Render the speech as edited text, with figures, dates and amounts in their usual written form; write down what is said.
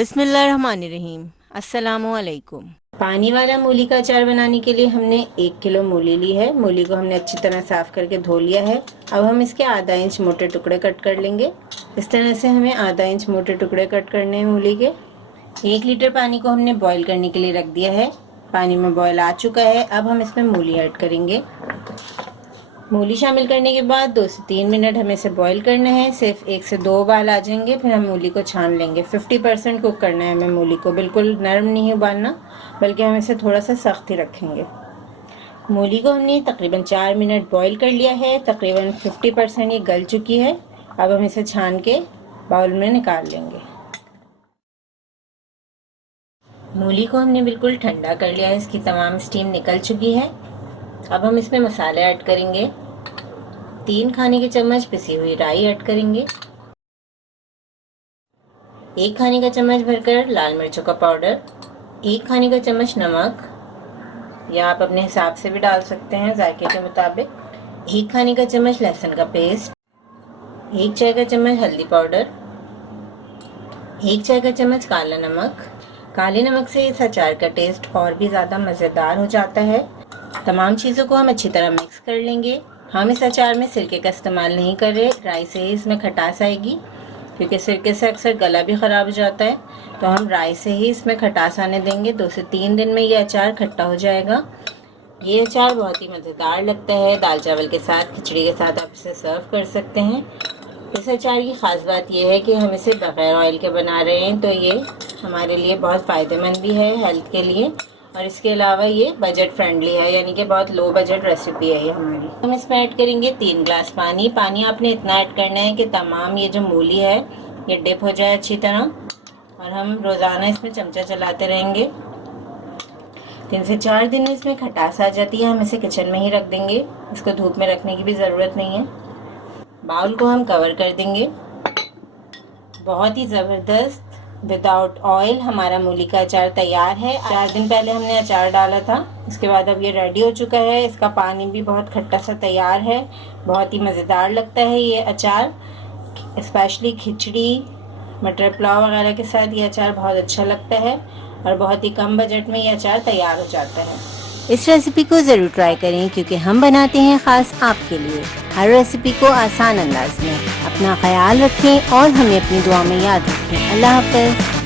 बिस्मिल्लाहिर्रहमानिर्रहीम। अस्सलामुअलैकुम। पानी वाला मूली का अचार बनाने के लिए हमने 1 किलो मूली ली है। मूली को हमने अच्छी तरह साफ़ करके धो लिया है। अब हम इसके आधा इंच मोटे टुकड़े कट कर लेंगे। इस तरह से हमें आधा इंच मोटे टुकड़े कट करने हैं मूली के। 1 लीटर पानी को हमने बॉईल करने के लिए रख दिया है। पानी में बॉईल आ चुका है। अब हम इसमें मूली ऐड करेंगे। मूली शामिल करने के बाद 2 से 3 मिनट हमें इसे बॉईल करना है। सिर्फ 1 से 2 उबाल आ जाएंगे, फिर हम मूली को छान लेंगे। 50% कुक करना है हमें मूली को, बिल्कुल नरम नहीं उबालना, बल्कि हम इसे थोड़ा सा सख्त ही रखेंगे। मूली को हमने तकरीबन 4 मिनट बॉईल कर लिया है। तकरीबन 50% ये गल चुकी है। अब हम इसे छान के बाउल में निकाल लेंगे। मूली को हमने बिल्कुल ठंडा कर लिया है, इसकी तमाम स्टीम निकल चुकी है। अब हम इसमें मसाले ऐड करेंगे। 3 खाने के चम्मच पिसी हुई राई ऐड करेंगे। 1 खाने का चम्मच भरकर लाल मिर्चों का पाउडर, 1 खाने का चम्मच नमक, या आप अपने हिसाब से भी डाल सकते हैं जायके के मुताबिक। 1 खाने का चम्मच लहसुन का पेस्ट, 1 चाय का चम्मच हल्दी पाउडर, 1 चाय का चम्मच काला नमक। काले नमक से इस अचार का टेस्ट और भी ज़्यादा मज़ेदार हो जाता है। तमाम चीज़ों को हम अच्छी तरह मिक्स कर लेंगे। हम इस अचार में सिरके का इस्तेमाल नहीं कर रहे, राई से ही इसमें खटास आएगी, क्योंकि सिरके से अक्सर गला भी ख़राब हो जाता है। तो हम राई से ही इसमें खटास आने देंगे। 2 से 3 दिन में ये अचार खट्टा हो जाएगा। ये अचार बहुत ही मज़ेदार लगता है। दाल चावल के साथ, खिचड़ी के साथ आप इसे सर्व कर सकते हैं। इस अचार की ख़ास बात यह है कि हम इसे बग़ैर ऑयल के बना रहे हैं, तो ये हमारे लिए बहुत फ़ायदेमंद भी है हेल्थ के लिए, और इसके अलावा ये बजट फ्रेंडली है, यानी कि बहुत लो बजट रेसिपी है ये हमारी। हम इसमें ऐड करेंगे 3 ग्लास पानी। पानी आपने इतना ऐड करना है कि तमाम ये जो मूली है ये डिप हो जाए अच्छी तरह, और हम रोज़ाना इसमें चमचा चलाते रहेंगे। 3 से 4 दिन में इसमें खटास आ जाती है। हम इसे किचन में ही रख देंगे, इसको धूप में रखने की भी ज़रूरत नहीं है। बाउल को हम कवर कर देंगे। बहुत ही ज़बरदस्त विदाउट ऑयल हमारा मूली का अचार तैयार है। 4 दिन पहले हमने अचार डाला था, इसके बाद अब ये रेडी हो चुका है। इसका पानी भी बहुत खट्टा सा तैयार है। बहुत ही मज़ेदार लगता है ये अचार, स्पेशली खिचड़ी, मटर पुलाव वगैरह के साथ ये अचार बहुत अच्छा लगता है, और बहुत ही कम बजट में ये अचार तैयार हो जाता है। इस रेसिपी को ज़रूर ट्राई करें, क्योंकि हम बनाते हैं ख़ास आपके लिए हर रेसिपी को आसान अंदाज में। अपना ख्याल रखें और हमें अपनी दुआ में याद रखें। अल्लाह हाफ़िज़।